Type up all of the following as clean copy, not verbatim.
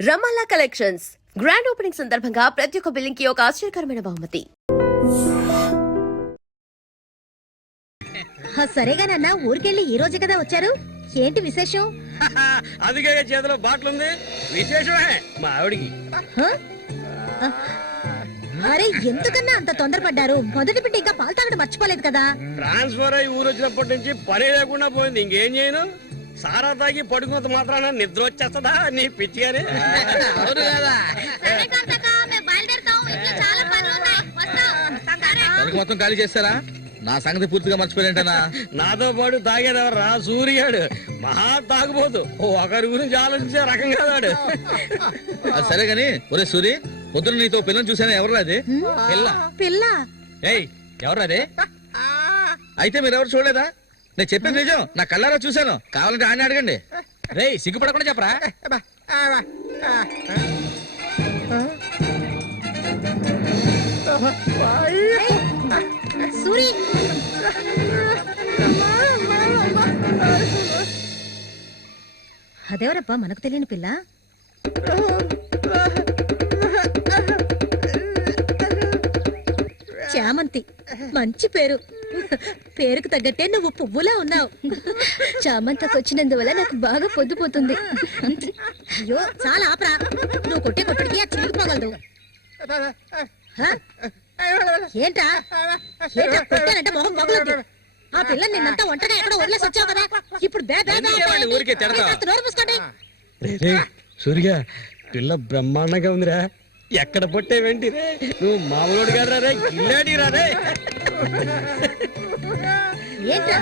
రమాలా collections grand opening సందర్భంగా ప్రతి ఒక్క బిల్లింగ్ కి ఒక ఆశ్చర్యకరమైన బహుమతి. సరేగా నాన్న, ఊరికెళ్ళి ఈ రోజు కదా వచ్చారు, ఏంటి విశేషం? అదిగే చేతిలో బాటిల్ ఉంది, విశేషమే మా ఆవిడికి. అరే ఎందుకన్నా అంత తొందరపడ్డారు? మొదటి బిడ్డ ఇంకా పాలు తాగడం మర్చిపోలేదు కదా. ట్రాన్స్ఫర్ అయ్యి ఊరు వచ్చినప్పటి నుంచి పని లేకుండా పోయింది. ఇంకేం చేయను, సారా తాగి పడుకున్నంత మాత్రాన నిద్ర వచ్చేస్తుందా నీ పిచ్చి గాని? అవును కదా. మొత్తం ఖాళీ చేస్తారా? నా సంగతి పూర్తిగా మర్చిపోయింటనా? నాతో పాటు తాగేదెవర్రా? సూర్యాడు మహా తాగుపోతు, ఒకరి గురించి ఆలోచించే రకం కాదాడు. అది సరే గాని, ఒరే సూరి, పొద్దున నీతో పిల్లని చూసాను, ఎవరు అది? పిల్ల పిల్ల ఏయ్, ఎవరు అది? అయితే మీరెవరు చూడలేదా? నేను చెప్పేది నిజం, నా కళ్ళారా చూశాను. కావాలంటే ఆయన అడగండి. రే, సిగ్గుపడకుండా చెప్పరా? సూరి, అదేవరప్పా మనకు తెలియని పిల్ల? చామంతి, మంచి పేరు. పేరుకు తగ్గట్టే నువ్వు పువ్వులా ఉన్నావు. చామంతకు వచ్చినందువల్ల నాకు బాగా పొద్దుపోతుంది. అయ్యో చాలా ఆపరా, నువ్వు కొట్టే కొట్టడికి ఆ చిరిగిపోగలదు. ఏంటా ఏంటా కొట్టానంటే మొహం మొగలద్దు. ఆ పిల్లని నిన్నంతా ఒంటగా ఎక్కడో వదిలేసి వచ్చావు కదా, ఇప్పుడు నోరు మూసుకోండి. సూర్య, పిల్ల బ్రహ్మాండంగా ఉందిరా. ఎక్కడ పొట్టేవేంటి రే? నువ్వు మామూలు కాదురా రే, గిల్లాడి రా రే. ఏంట్రా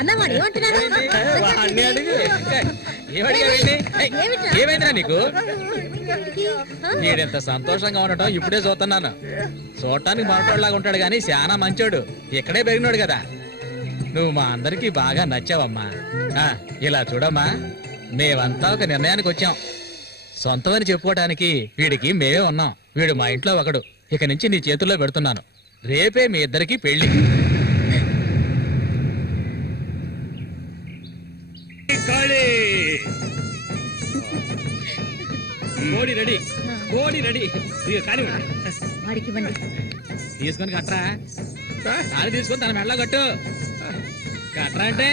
అన్నవాడు ఏమంటున్నాడు? వాడిని అడుగు. ఏమైందిరా నీకు? వీడెంత సంతోషంగా ఉండటం ఇప్పుడే చూస్తున్నాను. చూడటానికి మాట్లాడలాగా ఉంటాడు గాని చాలా మంచోడు. ఇక్కడే పెరిగినాడు కదా. నువ్వు మా అందరికి బాగా నచ్చావమ్మా. ఇలా చూడమ్మా, మేమంతా ఒక నిర్ణయానికి వచ్చాం. సొంతమని చెప్పుకోవటానికి వీడికి మేమే ఉన్నాం. వీడు మా ఇంట్లో ఒకడు. ఇక నుంచి నీ చేతుల్లో పెడుతున్నాను. రేపే మీ ఇద్దరికి పెళ్లి. కోడి రెడీ, కోడి రెడీ. వాడికి ఇవ్వండి. తీసుకొని కట్టరా. అది తీసుకొని తన మెడలో కట్టు. కట్టరా అంటే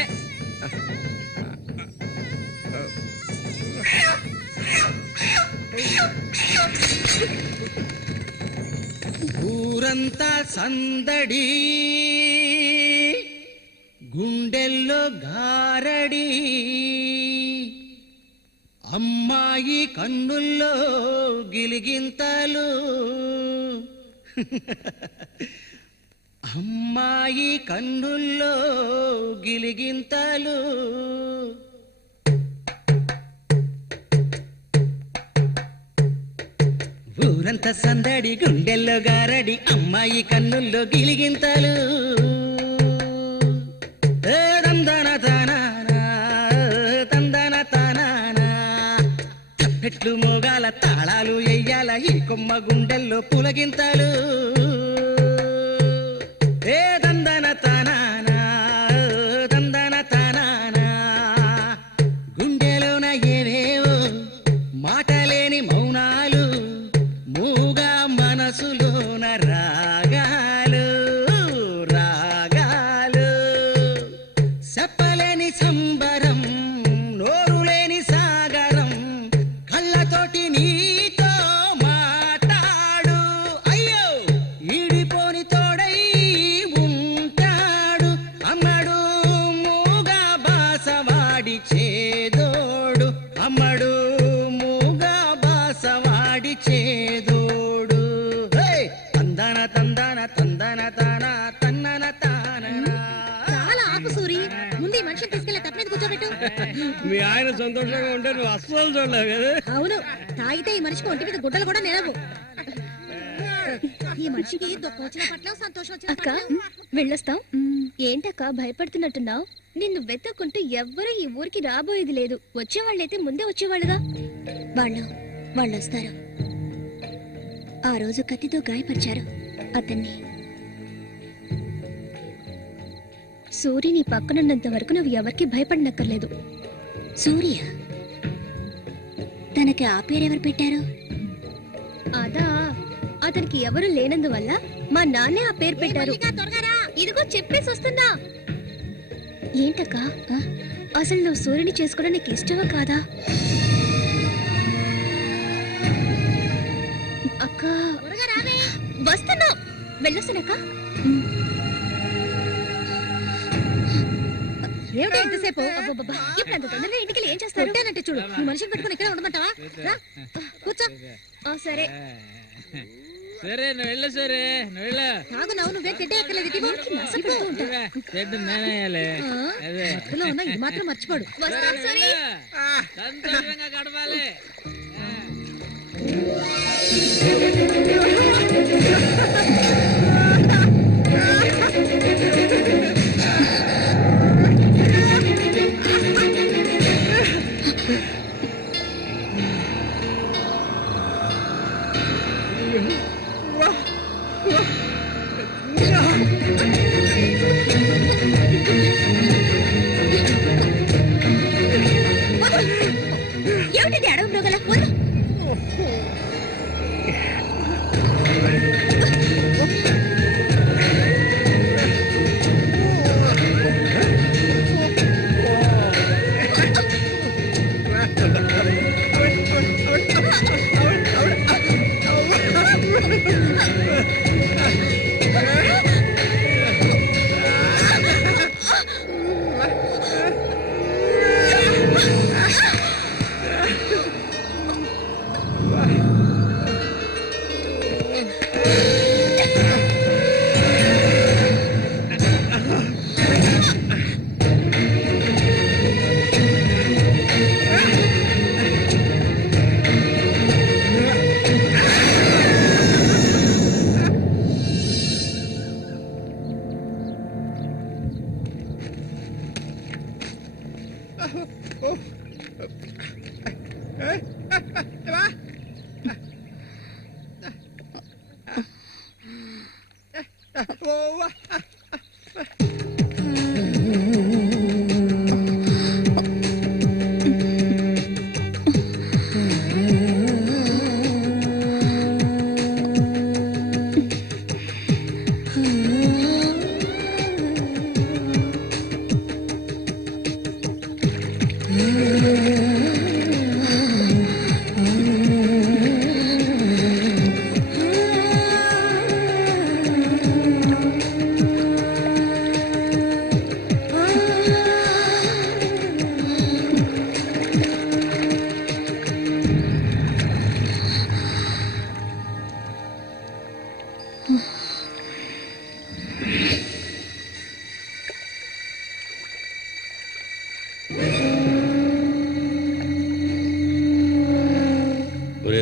ఊరంతా సందడి, గుండెల్లో గారడి, అమ్మాయి కన్నుల్లో గిలిగింతలు, అమ్మాయి కన్నుల్లో గిలిగింతలు. ఊరంతా సందడి, గుండెల్లో గారడి, అమ్మాయి కన్నుల్లో గిలిగింతలు. తందన తానానా, తందన తానానా, తప్పెట్లు మోగాల, తాళాలు ఎయ్యాల, ఈ కొమ్మ గుండెల్లో పులగింతలు. తందన తానానా, తందన తానానా, గుండెలోన ఏవేవో మాటలేని మౌనాలు, మూగా మనసులోన రాగాలు, రాగాలు, చెప్పలేని సంబరం, నోరులేని సాగరం, కళ్ళతోటి నీతో మాట్లాడు. అయ్యో, ఈడిపోని తోడై ఉంటాడు, అమ్మడు మూగా బాసవాడి చేదోడు, అమ్మడు మూగా బాసవాడి చేదోడు. తందన తందన తందన తాన తన్నన తాననా. చాలా ఆపు సూరి, ముందు ఈ మనిషిని తీసుకెళ్ళి తప్ప మీద కూర్చోబెట్టు. మీ ఆయన సంతోషంగా ఉంటే నువ్వు అస్సలు చూడలేవు కదా. అవును, తాగితే ఈ మనిషికి ఒంటి మీద గుడ్డలు కూడా నిలవు. ఈ మనిషికి దుఃఖం వచ్చిన పట్ల సంతోషం వచ్చిన అక్క, వెళ్ళొస్తాం. ఏంటక్క భయపడుతున్నట్టున్నావు? నిన్ను వెతుక్కుంటూ ఎవ్వరూ ఈ ఊరికి రాబోయేది లేదు. వచ్చేవాళ్ళైతే ముందే వచ్చేవాళ్ళుగా. వాళ్ళు వస్తారు. ఆ రోజు కత్తితో గాయపరిచారు అతన్ని. సూర్య నీ పక్కనున్నంత వరకు నువ్వు ఎవరికి భయపడనక్కర్లేదు. సూర్య తనకి ఆ పేరు ఎవరు పెట్టారు? అదా, అతనికి ఎవరు లేనందువల్ల మా నాన్నే ఆ పేరు పెట్టారు. ఇదిగో చెప్పేసి వస్తున్నా. ఏంటక్క, అసలు నువ్వు సూర్యుని చేసుకోవడం నీకు ఇష్టమా కాదా? అక్క వస్తున్నా, వెళ్ళొస్తానక్క. ఏమిటి ఎంతసేపు? అబ్బబ్బబ్బా, ఇప్పుడు అంత తొందరగా ఇంటికి ఏం చేస్తారు? కొట్టానంటే చూడు, నీ మనిషిని పెట్టుకుని ఇక్కడే ఉండమంటావా? రా, కూర్చో. సరే. సరే నువ్వు వెళ్ళు, సరే నువ్వు వెళ్ళు. తాగు నవ్వు, నువ్వే తిట్టే ఎక్కలేదు. చెడ్డు నేనేయాలి. అదే అసలు ఉన్నా ఇది మాత్రం మర్చిపోడు. వస్తాను సరే. సంతోషంగా గడపాలి. ఏమిటి అడవి మృగల వద్దు.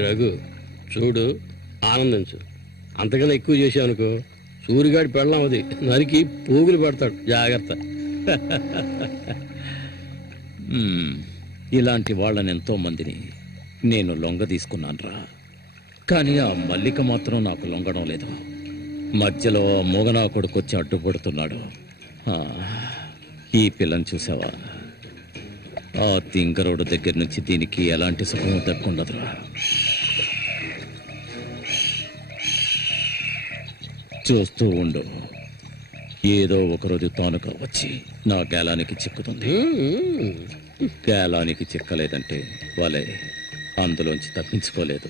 రఘు చూడు, ఆనందించు. అంతకన్నా ఎక్కువ చేసావనుకో సూరిగాడి పెళ్ళం అది నరికి పోగులు పెడతాడు. జాగ్రత్త. ఇలాంటి వాళ్ళని ఎంతో మందిని నేను లొంగ తీసుకున్నానురా. కానీ ఆ మల్లిక మాత్రం నాకు లొంగడం లేదు. మధ్యలో మొగనా కొడుకొచ్చి అడ్డుపడుతున్నాడు. ఈ పిల్లని చూసావా? ఆ తింకరోడు దగ్గర నుంచి దీనికి ఎలాంటి సుఖం దక్కుండదురా. చూస్తూ ఉండు, ఏదో ఒకరోజు తానుక వచ్చి నా గేలానికి చిక్కుతుంది. గేలానికి చిక్కలేదంటే వాళ్ళే అందులోంచి తప్పించుకోలేదు.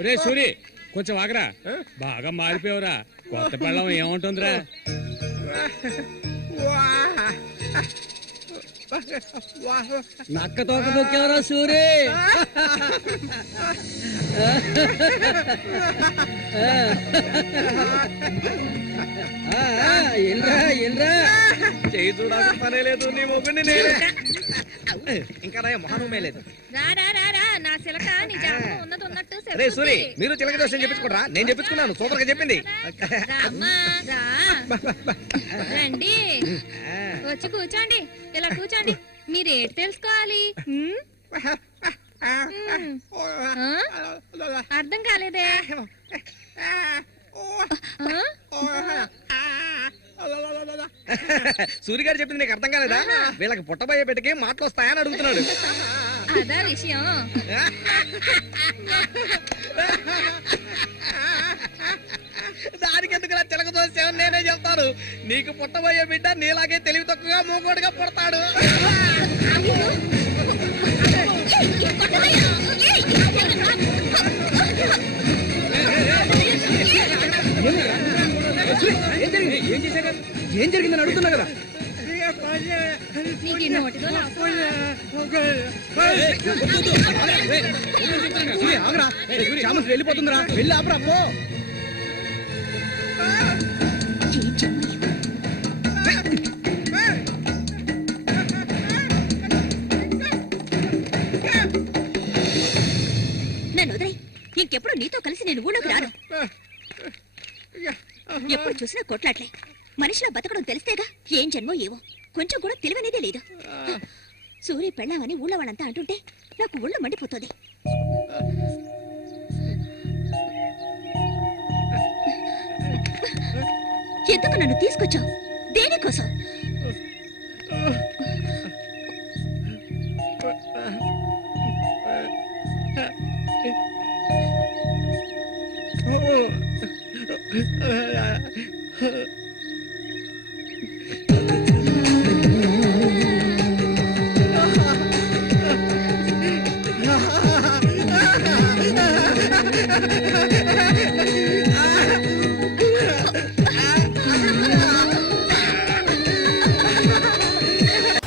ఒరే సూరి, కొంచెం ఆగరా. బాగా మారిపోయావురా. కొత్త పెళ్ళం ఏముంటుందిరా? నక్క తోక దొక్కేవరా సూరి. ఎల్రా ఎల్రా. చేయి చూడాల్సిన పనే లేదు. నీ మొగ్గుని నేనే. ఇంకా రా మొహమే లేదు. రా రా రా రా నా చిలక నీ జాతకం ఉన్నది ఉన్నట్టు రే సూరి, చెప్పుద్ది. మీరు చిలక దోషం చెప్పించుకోరా? నేను చెప్పించుకున్నాను, సూపర్ గా చెప్పింది. రామ్మా, రా. రండి వచ్చి కూర్చోండి, ఇలా కూర్చోండి. మీరేటి తెలుసుకోవాలి? ఆ? అర్థం కాలేదే? సూరి గారు చెప్పింది నీకు అర్థం కాలేదా? వీళ్ళకి పుట్టబోయే బిడ్డకి మాటలు వస్తాయని అడుగుతున్నాడు. అదా విషయం. దానికి ఎందుకు చిలక దోషం నేనే చెప్తాను. నీకు పుట్టబోయే బిడ్డ నీలాగే తెలివి తక్కువగా మూకోడుగా పుడతాడు. ఏం జరిగిందని అడుగుతున్నా కదా. నీకు ఈ నోటితో ఆగరా, వెళ్ళిపోతుందిరా, వెళ్ళి ఆపరా పో. నన్ను వదిలేయ్. ఇంకెప్పుడు నీతో కలిసి నేను ఊళ్ళోకి రాను. ఎప్పుడు చూసినా కొట్లాట్లే. మనిషిలా బతకడం తెలిస్తేగా. ఏం జన్మో ఏవో, కొంచెం కూడా తెలివనేదే లేదు. సూర్య పెళ్ళామని ఊళ్ళో వాళ్ళంతా అంటుంటే నాకు ఊళ్ళో మండిపోతుంది. ఎందుకు నన్ను తీసుకొచ్చావు? దేనికోసం?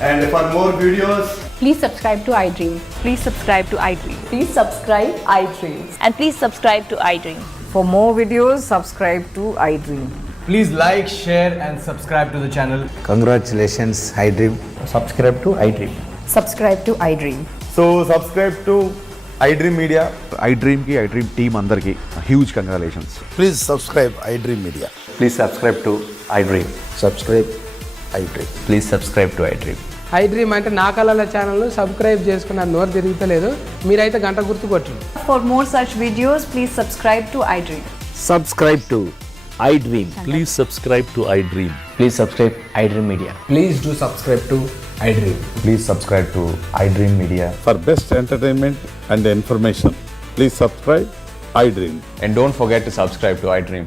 And for more videos, Please subscribe to iDream. Please subscribe to iDream. Please subscribe iDreams. And please subscribe to iDream. For more videos, subscribe to iDream. please like, share, and subscribe to the channel. Congratulations, iDream. Subscribe to iDream. Subscribe to iDream. So, subscribe to iDream Media. iDream ki iDream team andarki huge congratulations. Please subscribe iDream Media. Please subscribe to iDream. Subscribe iDream. Please subscribe to iDream. iDream అంటే నా కళల ఛానల్ను subscribe చేసుకున్న నోరు తిరుగుతలేదు. మీరైతే గంట గుర్తు కొట్టండి. For more such videos, please subscribe to iDream. Subscribe to iDream. Please subscribe to iDream. Please subscribe iDream Media. Please do subscribe to iDream. Please subscribe to iDream Media. For best entertainment and information, please subscribe iDream. And don't forget to subscribe to iDream.